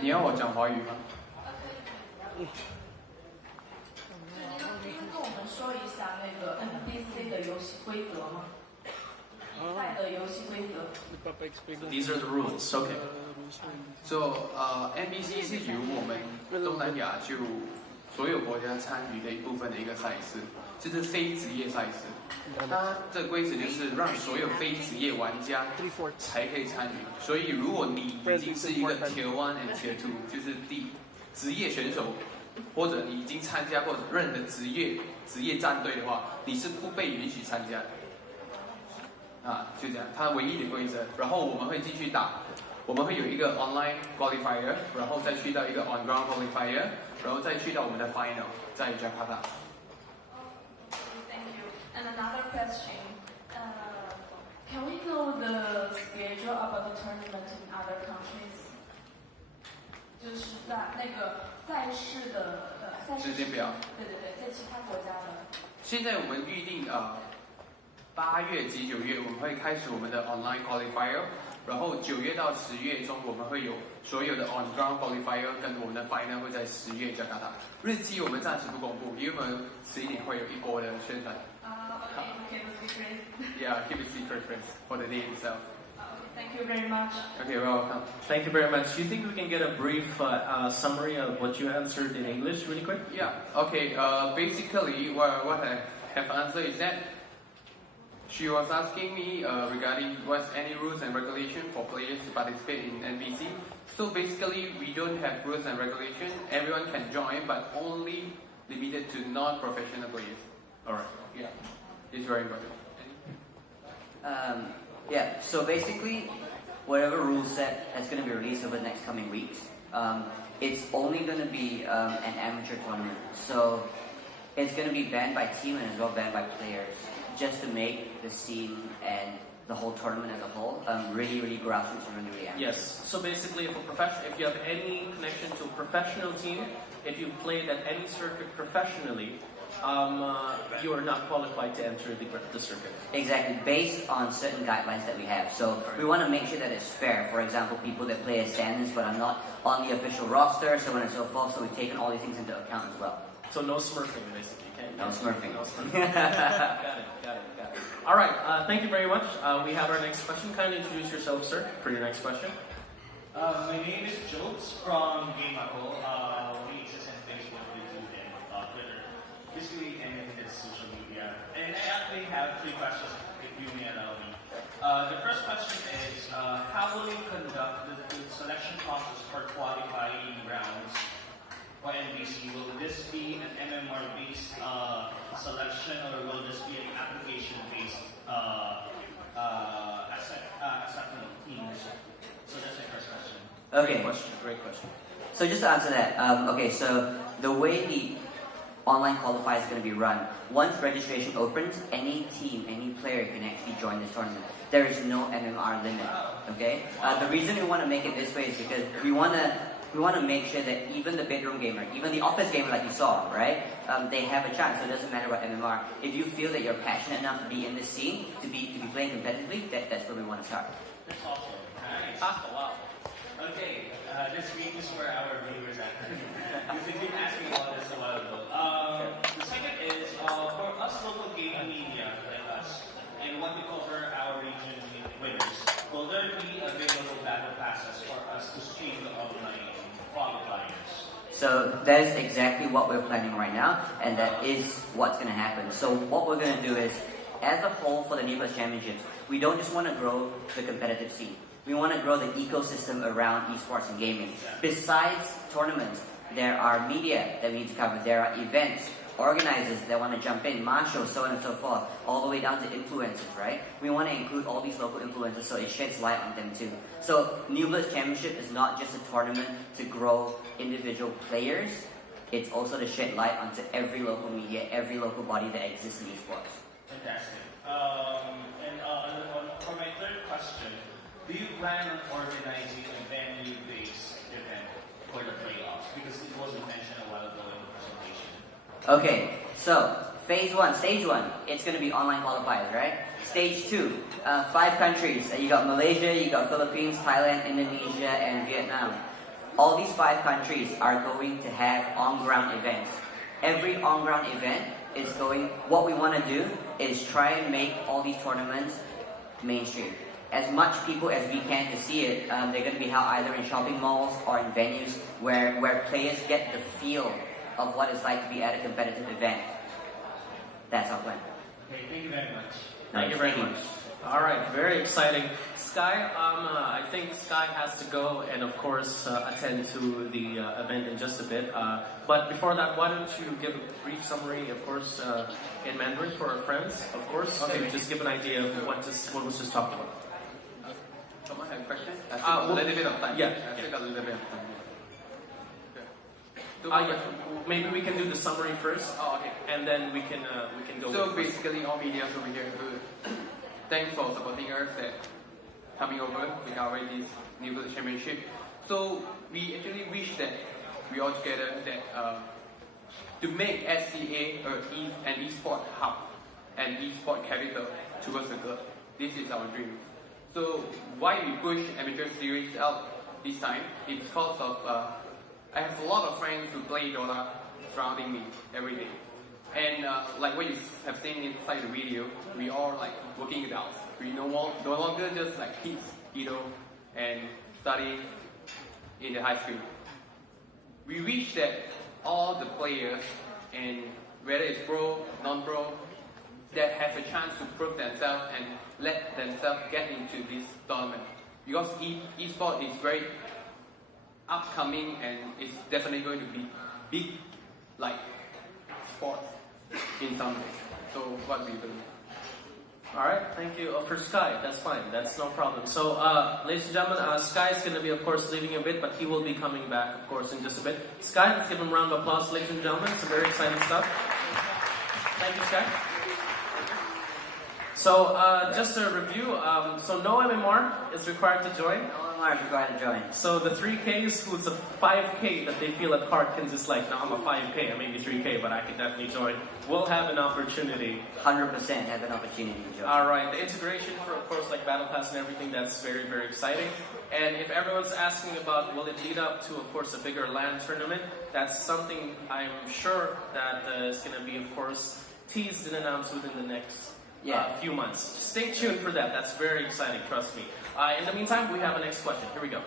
你要我讲华语吗？可以跟我们说一下那个 NBC 的游戏规则吗？比赛的游戏规则。These are the rules. Okay. So NBC 是由我们东南亚就所有国家参与的一部分的一个赛事，这是非职业赛事。它的规则就是让所有非职业玩家才可以参与。所以如果你已经是一个 Tier 1 and Tier 2，就是职业选手，或者你已经参加过任何职业战队的话，你是不被允许参加的。就这样，它唯一的规则。然后我们会继续打，我们会有一个 online qualifier， 然后再去到一个 on ground qualifier， 然后再去到我们的 final， 在 Jakarta。Thank you. And another question. Can we know the schedule about the tournament in other countries? 就是在那个赛事的时间表。对，在其他国家的。现在我们预定8月及9月我们会开始我们的 online qualifier， 然后9月到10月中我们会有所有的 on ground qualifier， 跟我们的 final 会在10月Jakarta。日期我们暂时不公布，因为我们11年会有一波的宣传。Okay, keep it secret. Yeah, keep it secret first for the day itself. Thank you very much. Okay, welcome. Thank you very much. Do you think we can get a brief summary of what you answered in English really quick? Yeah, okay. Basically, what I have answered is that she was asking me regarding what's any rules and regulation for players to participate in NBC. So basically, we don't have rules and regulation. Everyone can join, but only limited to non-professional players. Alright. Yeah, it's very important. Yeah, so basically, whatever rule set is going to be released over the next coming weeks, it's only going to be an amateur tournament. So it's going to be banned by team and as well banned by players, just to make the scene and the whole tournament as a whole really grassroots and really amateur. Yes. So basically, if you have any connection to a professional team, if you played at any circuit professionally, you are not qualified to enter the circuit. Exactly, based on certain guidelines that we have. So we want to make sure that it's fair. For example, people that play as standards but are not on the official roster, so on and so forth. So we've taken all these things into account as well. So no smurfing, basically. Okay? No smurfing. No smurfing. Got it. All right. Thank you very much. We have our next question. Kindly introduce yourself, sir, for your next question. My name is Jobs from GameAco. We exist on Facebook, YouTube, and Twitter. Basically, anything that's social media. And I actually have 3 questions, if you may allow me. The first question is, how will you conduct the selection process for qualifying rounds for NBC? Will this be an MMR-based selection, or will this be an application-based assessment of teams? So that's my first question. Okay. Great question. So just to answer that, okay, so the way the online qualifier is going to be run, once registration opens, any team, any player can actually join this tournament. There is no MMR limit, okay? The reason we want to make it this way is because we want to make sure that even the bedroom gamer, even the office gamer like you saw, right? They have a chance, so it doesn't matter about MMR. If you feel that you're passionate enough to be in this scene, to be playing competitively, that's where we want to start. That's awesome. Nice. Wow. Okay, this week is for our viewers actually. You've been asking about this a while ago. The second is, for us local gaming media like us, and what we cover our region winners, will there be a big local battle passes for us to stream the online qualifiers? So that is exactly what we're planning right now, and that is what's going to happen. So what we're going to do is, as a whole for the New Plus Championships, we don't just want to grow the competitive scene. We want to grow the ecosystem around esports and gaming. Besides tournaments, there are media that we need to cover. There are events, organizers that want to jump in, marshals, so on and so forth, all the way down to influencers, right? We want to include all these local influencers so it sheds light on them too. So New Bloods Championship is not just a tournament to grow individual players, it's also to shed light onto every local media, every local body that exists in esports. Fantastic. For my third question, do you plan on organizing a venue-based event for the playoffs? Because it wasn't mentioned a while ago in the presentation. Okay, so stage one, it's going to be online qualifiers, right? Stage 2, 5 countries. You got Malaysia, you got Philippines, Thailand, Indonesia, and Vietnam. all these 5 countries are going to have on-ground events. Every on-ground event is going, what we want to do is try and make all these tournaments mainstream. As much people as we can to see it, they're going to be held either in shopping malls or in venues where players get the feel of what it's like to be at a competitive event. That's our plan. Okay, thank you very much. Thank you very much. All right, very exciting. Sky, I think Sky has to go and of course attend to the event in just a bit. But before that, why don't you give a brief summary, of course, in Mandarin for our friends, of course, to just give an idea of what was just talked about. Someone have a question? I still got a little bit of time. Yeah. I still got a little bit of time. Yeah. Maybe we can do the summary first. Oh, okay. And then we can go. So basically, all media over here, thanks for supporting us and coming over to cover this New World Championship. So we actually wish that we all together that to make SCA an e-sport hub and e-sport capital towards the globe. This is our dream. So why we push amateur series out this time? It's because of I have a lot of friends who play Dota surrounding me every day. And like what you have seen inside the video, we are like working adults. We no longer just like kids, and study in the high school. We wish that all the players, and whether it's pro, non-pro, that have a chance to prove themselves and let themselves get into this tournament. Because e-sport is very upcoming and it's definitely going to be big, like sports in some way. So what we do. All right, thank you. For Sky, that's fine. That's no problem. So, ladies and gentlemen, Sky is going to be, of course, leaving a bit, but he will be coming back, of course, in just a bit. Sky, let's give him a round of applause, ladies and gentlemen. Some very exciting stuff. Thank you, Sky. So, just a review. So, no MMR is required to join. No MMR is required to join. So, the 3Ks who's a 5K that they feel at heart can just like, no, I'm a 5K, I may be 3K, but I can definitely join. We'll have an opportunity. 100% have an opportunity to join. All right, the integration for, of course, like Battle Pass and everything, that's very, very exciting. And if everyone's asking about, will it lead up to, of course, a bigger LAN tournament, that's something I'm sure that is going to be, of course, teased and announced within the next few months. Just stay tuned for that. That's very exciting, trust me. In the meantime, we have a next question. Here we go.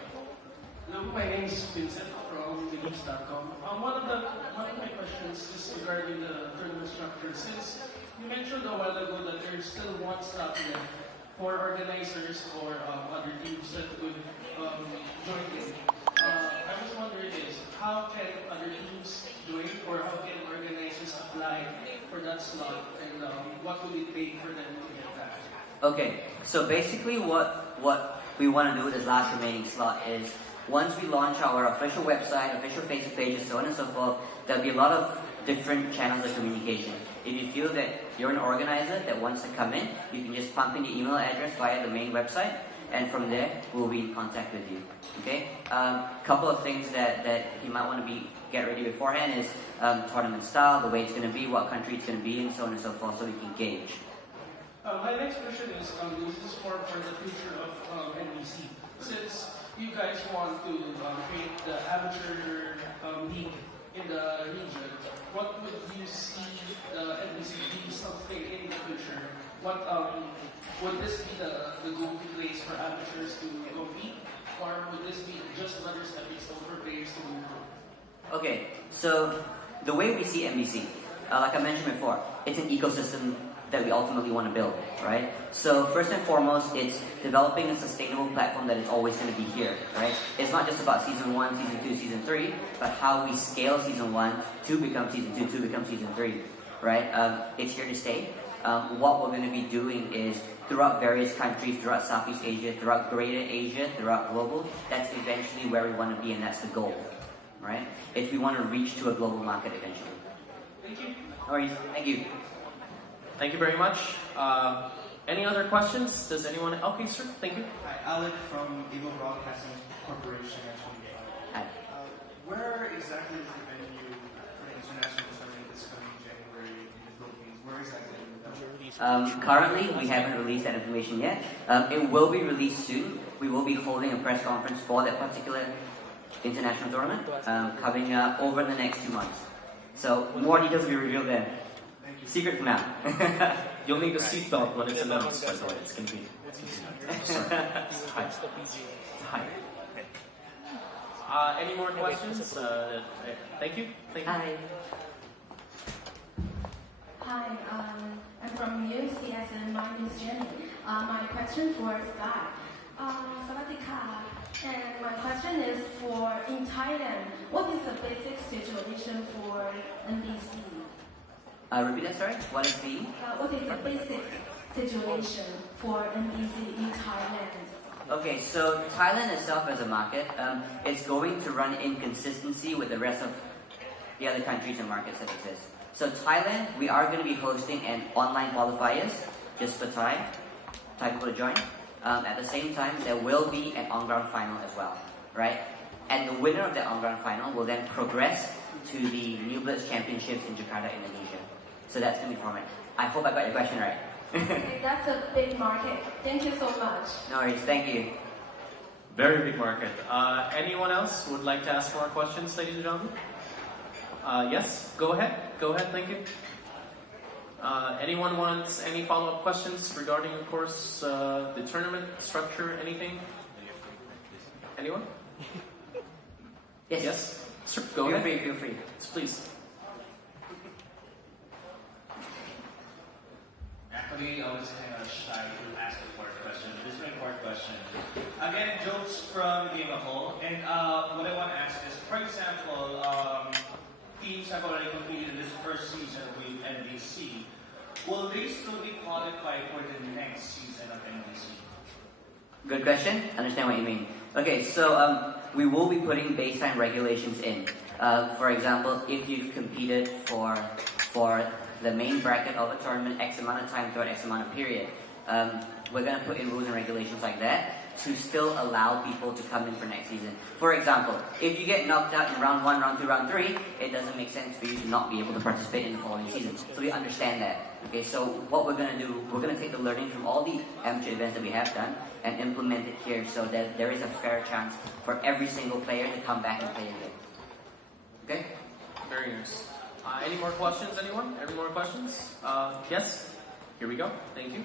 Hello, my name is Vincent from thegeeks.com. One of my questions is regarding the tournament structure. Since you mentioned a while ago that there's still one slot left for organizers or other teams that would join in. I was wondering how can other teams join, or how can organizers apply for that slot, and what would it take for them to get that? Okay, so basically what we want to do with this last remaining slot is once we launch our official website, official Facebook pages, so on and so forth, there'll be a lot of different channels of communication. If you feel that you're an organizer that wants to come in, you can just pump in your email address via the main website, and from there, we'll be in contact with you. Okay? Couple of things that you might want to get ready beforehand is tournament style, the way it's going to be, what country it's going to be in, so on and so forth, so we can gauge. My next question is, this is for the future of NBC. Since you guys want to create the amateur league in the region, what would you see the NBC be something in the future? What would this be the go-to place for amateurs to compete, or would this be just another stepping stone for players to move on? Okay, so the way we see NBC, like I mentioned before, it's an ecosystem that we ultimately want to build, right? So first and foremost, it's developing a sustainable platform that is always going to be here, right? It's not just about season 1, season 2, season 3, but how we scale season 1 to become season 2, to become season 3, right? It's here to stay. What we're going to be doing is throughout various countries, throughout Southeast Asia, throughout Greater Asia, throughout global, that's eventually where we want to be, and that's the goal, right? We want to reach to a global market eventually. Thank you. All right, thank you. Thank you very much. Any other questions? Does anyone? Okay, sir. Thank you. Hi, Alec from Eagle Broadcasting Corporation. Hi. Where exactly is the venue for the international tournament this coming January in the Philippines? Where exactly? Currently, we haven't released that information yet. It will be released soon. We will be holding a press conference for that particular international tournament coming up over the next 2 months. So more details will be revealed then. Secret for now. You'll need a seatbelt when it's announced, by the way. It's going to be... Sorry. It's high. It's high. Any more questions? Thank you. Thank you. Hi. Hi, I'm from UCS and my name is Jenny. My question for Sky. Sawadika. And my question is for in Thailand, what is the basic situation for NBC? Repeat that, sorry? What is the... What is the basic situation for NBC in Thailand? Okay, so Thailand itself as a market, is going to run inconsistency with the rest of the other countries and markets that exist. So Thailand, we are going to be hosting an online qualifiers just for Thai people to join. At the same time, there will be an on-ground final as well, right? And the winner of that on-ground final will then progress to the New Blitz Championships in Jakarta, Indonesia. So that's going to be format. I hope I got your question right. Okay, that's a big market. Thank you so much. No worries, thank you. Very big market. Anyone else would like to ask more questions, ladies and gentlemen? Yes, go ahead. Go ahead, thank you. Anyone wants any follow-up questions regarding, of course, the tournament structure, anything? Anyone? Yes. Yes? Sure, go ahead. Feel free. Please. Actually, I was kind of shy to ask a fourth question. This is my fourth question. Again, jokes from Game of Hall. And what I want to ask is, for example, teams have already completed this first season with NBC. Will they still be qualified for the next season of NBC? Good question. Understand what you mean. Okay, so we will be putting baseline regulations in. For example, if you've competed for the main bracket of a tournament X amount of time throughout X amount of period, we're going to put in rules and regulations like that to still allow people to come in for next season. For example, if you get knocked out in round 1, round 2, round 3, it doesn't make sense for you to not be able to participate in the following season. So we understand that. Okay, so what we're going to do, we're going to take the learning from all the amateur events that we have done and implement it here so that there is a fair chance for every single player to come back and play again. Okay? Very nice. Any more questions, anyone? Any more questions? Yes? Here we go. Thank you.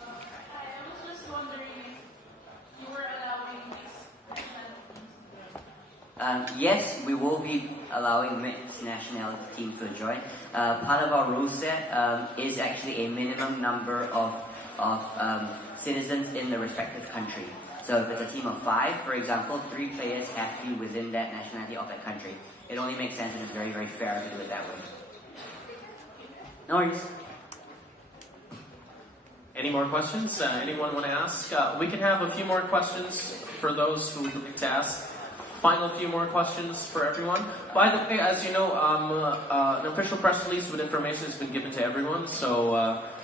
I was just wondering if you were allowing these Yes, we will be allowing mixed nationality teams to join. Part of our rule set is actually a minimum number of citizens in the respective country. So if it's a team of 5, for example, 3 players have to be within that nationality of that country. It only makes sense and it's very, very fair to do it that way. No worries. Any more questions? Anyone want to ask? We can have a few more questions for those who would like to ask. Final few more questions for everyone. By the way, as you know, an official press release with information has been given to everyone. So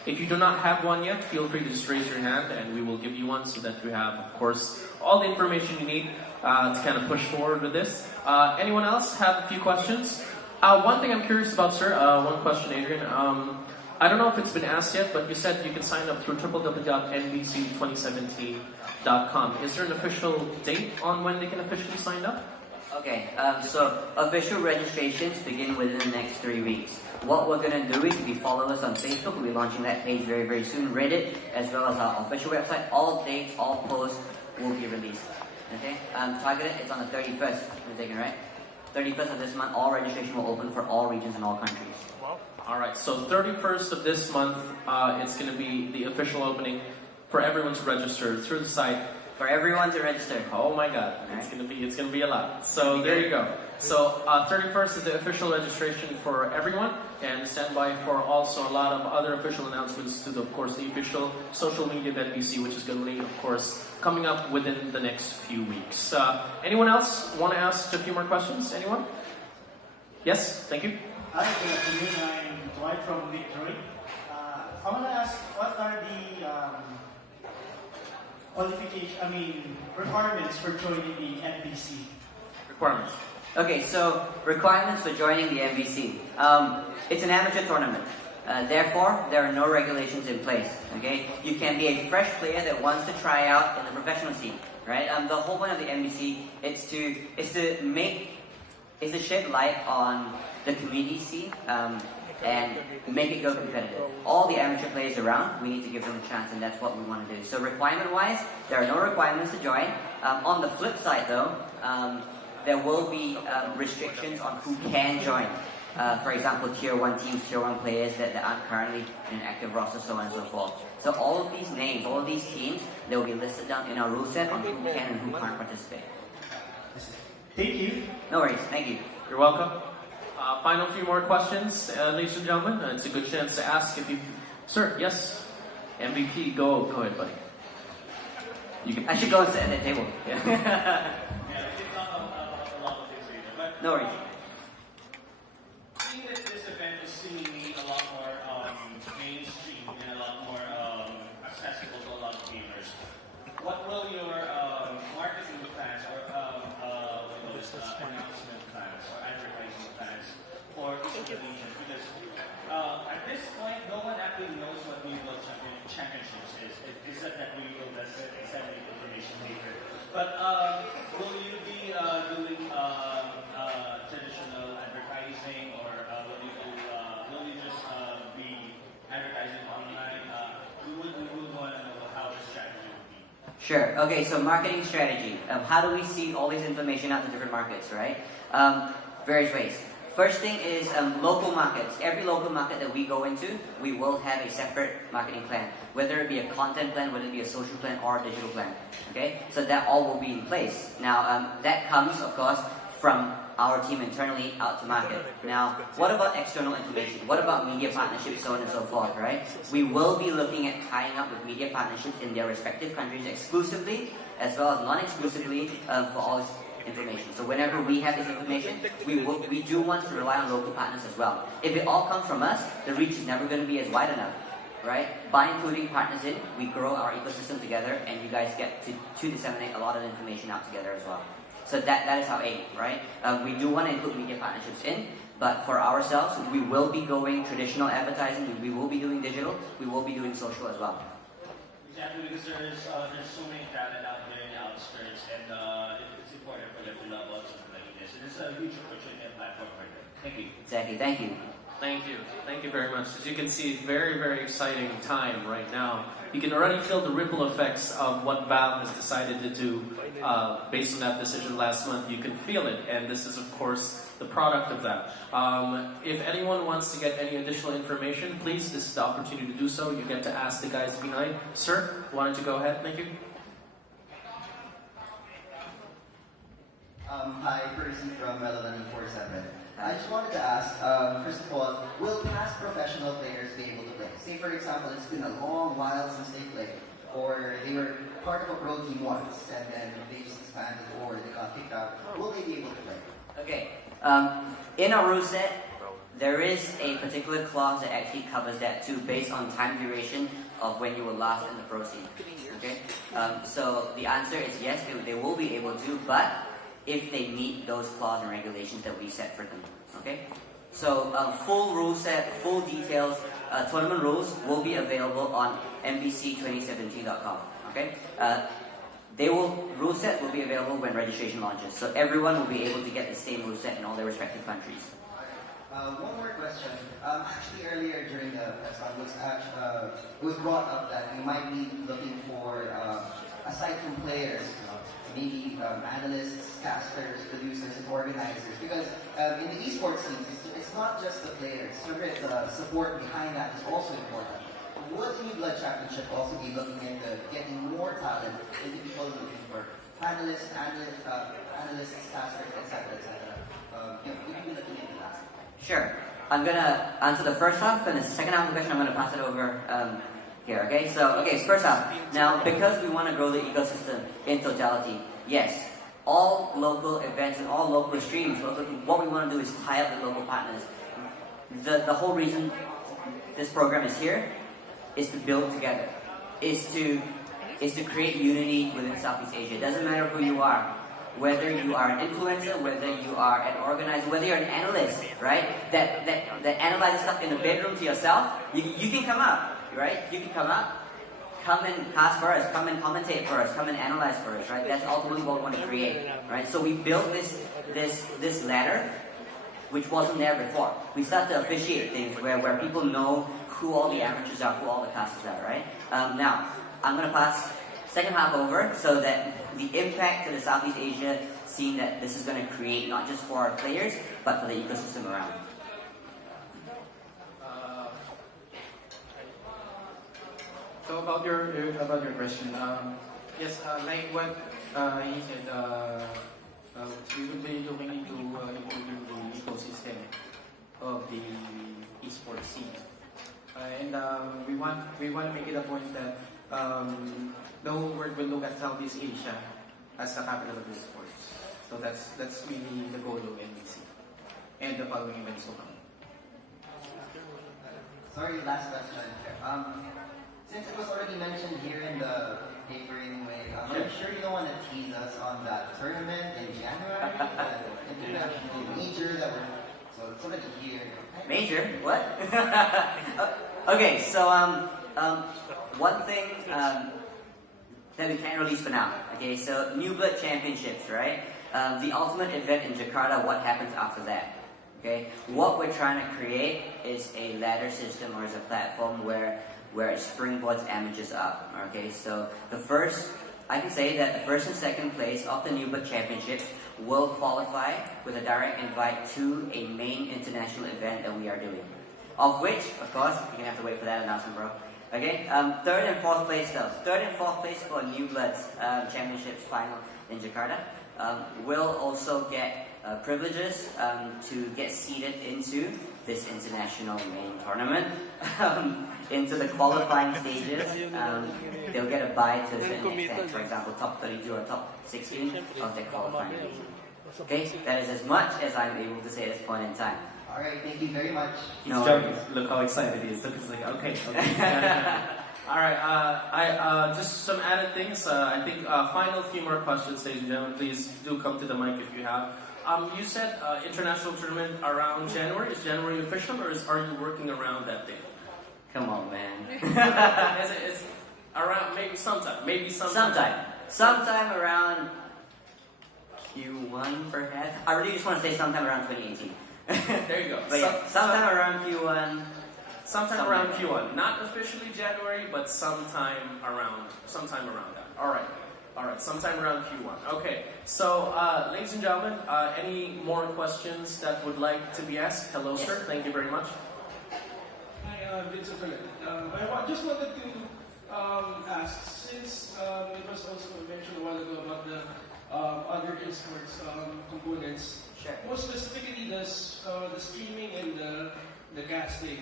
if you do not have one yet, feel free to just raise your hand and we will give you one so that you have, of course, all the information you need to kind of push forward with this. Anyone else have a few questions? One thing I'm curious about, sir, one question, Adrian. I don't know if it's been asked yet, but you said you can sign up through www.nbc2017.com. Is there an official date on when they can officially sign up? Okay, so official registrations begin within the next 3 weeks. What we're going to do is, if you follow us on Facebook, we'll be launching that page very, very soon. Reddit, as well as our official website. All dates, all posts will be released. Okay, targeted, it's on the 31st. You're taking right? 31st of this month, all registration will open for all regions and all countries. All right, so 31st of this month, it's going to be the official opening for everyone to register through the site. For everyone to register. Oh my God, it's going to be a lot. So there you go. So 31st is the official registration for everyone, and stand by for also a lot of other official announcements to, of course, the official social media of NBC, which is going to be, of course, coming up within the next few weeks. Anyone else want to ask a few more questions? Anyone? Yes, thank you. Hi, good afternoon. I'm Dwight from Victory. I want to ask, what are the requirements for joining the NBC? Requirements. Okay, so requirements for joining the NBC. It's an amateur tournament. Therefore, there are no regulations in place. Okay, you can be a fresh player that wants to try out in the professional scene. right? The whole point of the NBC is to shed light on the community scene and make it go competitive. All the amateur players around, we need to give them a chance, and that's what we want to do. So requirement-wise, there are no requirements to join. On the flip side, though, there will be restrictions on who can join. For example, Tier 1 teams, Tier 1 players that aren't currently in an active roster, so on and so forth. So all of these names, all of these teams, they will be listed down in our rule set on who can and who can't participate. Thank you. No worries, thank you. You're welcome. Final few more questions, ladies and gentlemen. It's a good chance to ask if you... Sir, yes? MVP, go ahead, buddy. I should go and sit at the table. Yeah, we did talk about a lot of things later, but No worries. seeing that this event is seemingly a lot more mainstream and a lot more accessible to a lot of gamers, what will your marketing plans or announcement plans or advertising plans for each of the regions? Because at this point, no one actually knows what the World Championships is. It's not that we will disseminate information later. But will you be doing traditional advertising, or will you just be advertising online? We would want to know how the strategy would be. Sure. Okay, so marketing strategy. How do we see all this information out to different markets, right? Various ways. First thing is local markets. Every local market that we go into, we will have a separate marketing plan. Whether it be a content plan, whether it be a social plan, or a digital plan. Okay? So that all will be in place. Now, that comes, of course, from our team internally out to market. Now, what about external information? What about media partnerships, so on and so forth, right? We will be looking at tying up with media partnerships in their respective countries exclusively, as well as non-exclusively for all this information. So whenever we have this information, we do want to rely on local partners as well. If it all comes from us, the reach is never going to be as wide enough, right? By including partners in, we grow our ecosystem together, and you guys get to disseminate a lot of information out together as well. So that is our aim, right? We do want to include media partnerships in, but for ourselves, we will be going traditional advertising, we will be doing digital, we will be doing social as well. Exactly, because there's so many talent out there in the outskirts, and it's important for them to love out something like this. And it's a huge opportunity and platform for them. Thank you. Exactly, thank you. Thank you. Thank you very much. As you can see, very, very exciting time right now. You can already feel the ripple effects of what Valve has decided to do based on that decision last month. You can feel it, and this is, of course, the product of that. If anyone wants to get any additional information, please, this is the opportunity to do so. You get to ask the guys behind. Sir, why don't you go ahead? Thank you. Hi, Percy from Relevant 47. I just wanted to ask, first of all, will past professional players be able to play? Say, for example, it's been a long while since they played, or they were part of a pro team once, and then they just expanded, or they got kicked out. Will they be able to play? Okay. In our rule set, there is a particular clause that actually covers that too, based on time duration of when you were last in the pro scene. Okay. So the answer is yes, they will be able to, but if they meet those clause and regulations that we set for them. Okay? So full rule set, full details, tournament rules will be available on mbc2017.com. Okay? Rule sets will be available when registration launches. So everyone will be able to get the same rule set in all their respective countries. One more question. Actually, earlier during the press conference, it was brought up that we might be looking for, aside from players, maybe analysts, casters, producers, and organizers. Because in the esports scenes, it's not just the players. The support behind that is also important. Will the New Blood Championship also be looking into getting more talent into people looking for panelists, analysts, casters, etc., etc.? Will you be looking into that? Sure. I'm going to answer the first half, and the second half of the question, I'm going to pass it over here, okay? So first half. Now, because we want to grow the ecosystem in totality, yes, all local events and all local streams, what we want to do is tie up with local partners. The whole reason this program is here is to build together, is to create unity within Southeast Asia. It doesn't matter who you are, whether you are an influencer, whether you are an organizer, whether you're an analyst, right? That analyzes stuff in the bedroom to yourself, you can come up. Right? You can come come and cast for us, come and commentate for us, come and analyze for us, right? That's ultimately what we want to create, right? So we built this ladder, which wasn't there before. We start to officiate things where people know who all the amateurs are, who all the casters are, right? Now, I'm going to pass second half over so that the impact to the Southeast Asia scene that this is going to create, not just for our players, but for the ecosystem around. So about your question, yes, like what he said, we will be looking into improving the ecosystem of the esports scene, and we want to make it a point that the whole world will look at Southeast Asia as the capital of esports. So that's really the goal of NBC and the following events to come. Sorry, last question. Since it was already mentioned here in the paper anyway, I'm sure you don't want to tease us on that tournament in January, the international major that we're, so it's already here. Major? What? Okay, so one thing that we can't release for now. Okay, so New Blood Championships, right? The ultimate event in Jakarta, what happens after that? Okay, what we're trying to create is a ladder system or is a platform where it springboards amateurs up. Okay, so I can say that the first and second place of the New Blood Championships will qualify with a direct invite to a main international event that we are doing. Of which, of course, you're gonna have to wait for that announcement, bro. Okay, third and fourth place though. Third and fourth place for New Bloods Championships final in Jakarta will also get privileges to get seeded into this international main tournament, into the qualifying stages. They'll get a bye to a certain extent, for example, top 32 or top 16 of their qualifying region. Okay, that is as much as I'm able to say at this point in time. Alright, thank you very much. No worries. Look how excited he is. Look, he's like, okay. All right, just some added things. I think final few more questions, ladies and gentlemen. Please do come to the mic if you have. You said international tournament around January. Is January official, or are you working around that date? Come on, man. It's around maybe sometime. Sometime around Q1, perhaps. I really just want to say sometime around 2018. There you go. But yeah, sometime around Q1. Sometime around Q1. Not officially January, but sometime around that. All right. Sometime around Q1. Okay. So, ladies and gentlemen, any more questions that would like to be asked? Hello, sir. Thank you very much. Hi, Vincent. I just wanted to ask, since it was also mentioned a while ago about the other esports components. Sure. More specifically, the streaming and the casting.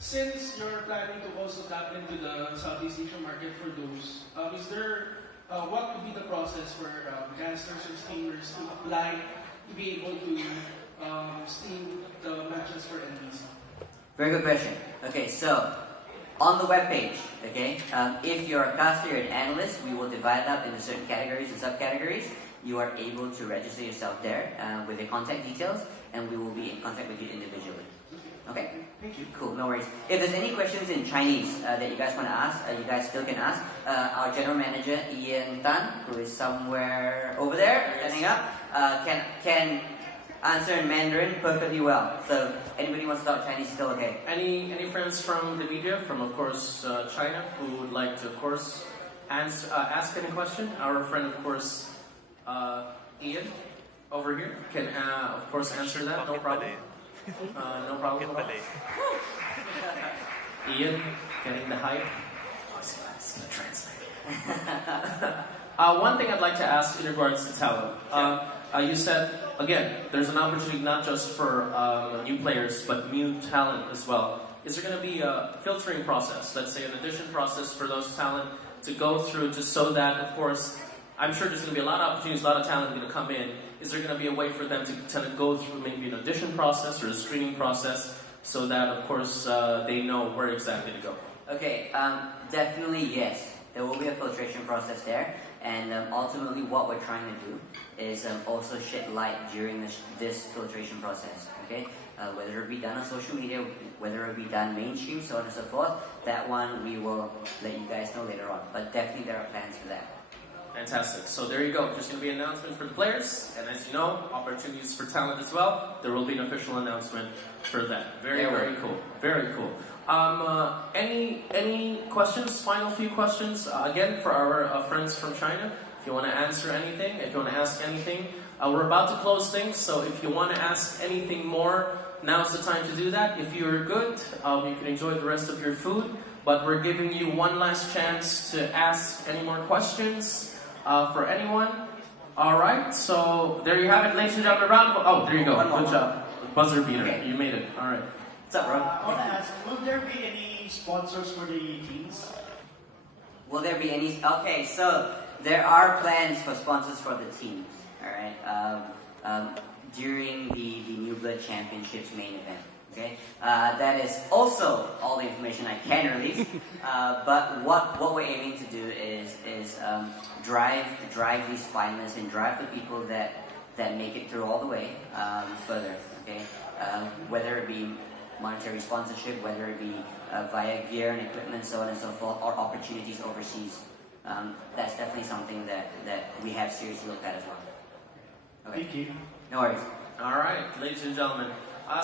Since you're planning to also tap into the Southeast Asian market for those, is there what would be the process for casters or streamers to apply to be able to stream the matches for NBC? Very good question. Okay, so on the webpage, okay, if you're a caster, you're an analyst, we will divide up into certain categories and subcategories. You are able to register yourself there with your contact details, and we will be in contact with you individually. Okay, thank you. Cool, no worries. If there's any questions in Chinese that you guys want to ask, you guys still can ask. Our general manager, Ian Tan, who is somewhere over there, standing up, can answer in Mandarin perfectly well. So anybody wants to talk Chinese, still okay. Any friends from the media, from of course China, who would like to of course ask any question? Our friend of course Ian over here can of course answer that. No problem. No problem at all. Ian, getting the hype. One thing I'd like to ask in regards to talent. You said, again, there's an opportunity not just for new players, but new talent as well. Is there going to be a filtering process, let's say an audition process for those talent to go through, just so that, of course, I'm sure there's going to be a lot of opportunities, a lot of talent going to come in. Is there going to be a way for them to kind of go through maybe an audition process or a screening process so that, of course, they know where exactly to go? Okay, definitely yes. There will be a filtration process there, And ultimately, what we're trying to do is also shed light during this filtration process. Okay, whether it be done on social media, whether it be done mainstream, so on and so forth. That one we will let you guys know later on. But definitely, there are plans for that. Fantastic. So there you go. There's going to be an announcement for the players, and as you know, opportunities for talent as well. There will be an official announcement for that. Very cool. Very cool. Any questions? Final few questions again for our friends from China. If you want to answer anything, if you want to ask anything, we're about to close things. So if you want to ask anything more, now's the time to do that. If you're good, you can enjoy the rest of your food. But we're giving you one last chance to ask any more questions for anyone. All right. So there you have it, ladies and gentlemen. Oh, there you go. Good job. Buzzer beater. Okay. You made it. All right. What's up, bro? I want to ask, will there be any sponsors for the teams? Will there be any? Okay, so there are plans for sponsors for the teams. All right, during the New Blood Championships main event. Okay, that is also all the information I can release. But what we're aiming to do is drive these finalists and drive the people that make it through all the way further. Okay, whether it be monetary sponsorship, whether it be via gear and equipment, so on and so forth, or opportunities overseas. That's definitely something that we have seriously looked at as well. Okay. Thank you. No worries. All right, ladies and gentlemen.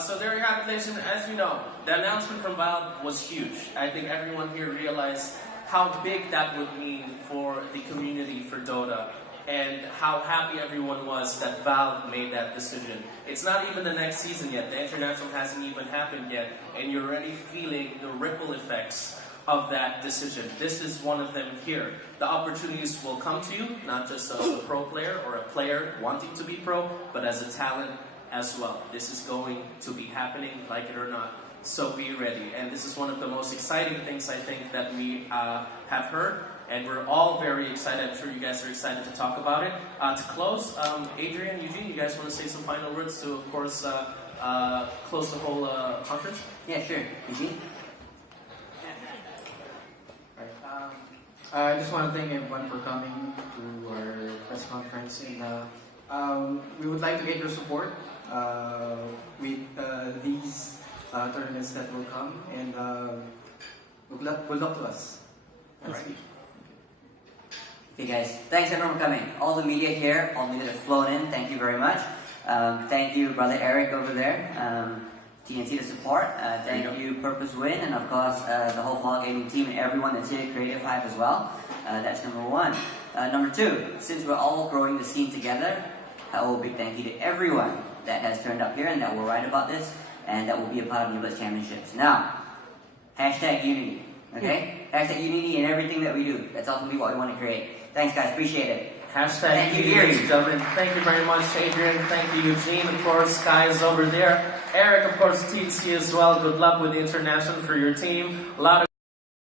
So there you have it, ladies and gentlemen. As you know, the announcement from Valve was huge. I think everyone here realized how big that would mean for the community for Dota, and how happy everyone was that Valve made that decision. It's not even the next season yet. The international hasn't even happened yet, and you're already feeling the ripple effects of that decision. This is one of them here. The opportunities will come to you, not just as a pro player or a player wanting to be pro, but as a talent as well. This is going to be happening, like it or not. So be ready. And this is one of the most exciting things I think that we have heard. And we're all very excited. I'm sure you guys are excited to talk about it. To close, Adrian, Eugene, you guys want to say some final words to, of course, close the whole conference? Yeah, sure. Eugene? I just want to thank everyone for coming to our press conference, and we would like to get your support with these tournaments that will come, and good luck to us. All right. Okay, guys. Thanks everyone for coming. All the media here, all the media that have flown in, thank you very much. Thank you, Brother Eric over there. TNT to support. Thank you, Purpose Win, and of course the whole Fall Gaming team and everyone that's here at Creative Hive as well. That's number one. Number two, since we're all growing the scene together, a big thank you to everyone that has turned up here and that will write about this and that will be a part of New Blood Championships. Now, hashtag unity. Okay? Hashtag unity in everything that we do. That's ultimately what we want to create. Thanks, guys. Appreciate it. Hashtag Thank you, ladies and gentlemen. Thank you very much, Adrian. Thank you, Eugene. Of course, guys over there. Eric, of course, TNT as well. Good luck with the international for your team. A lot of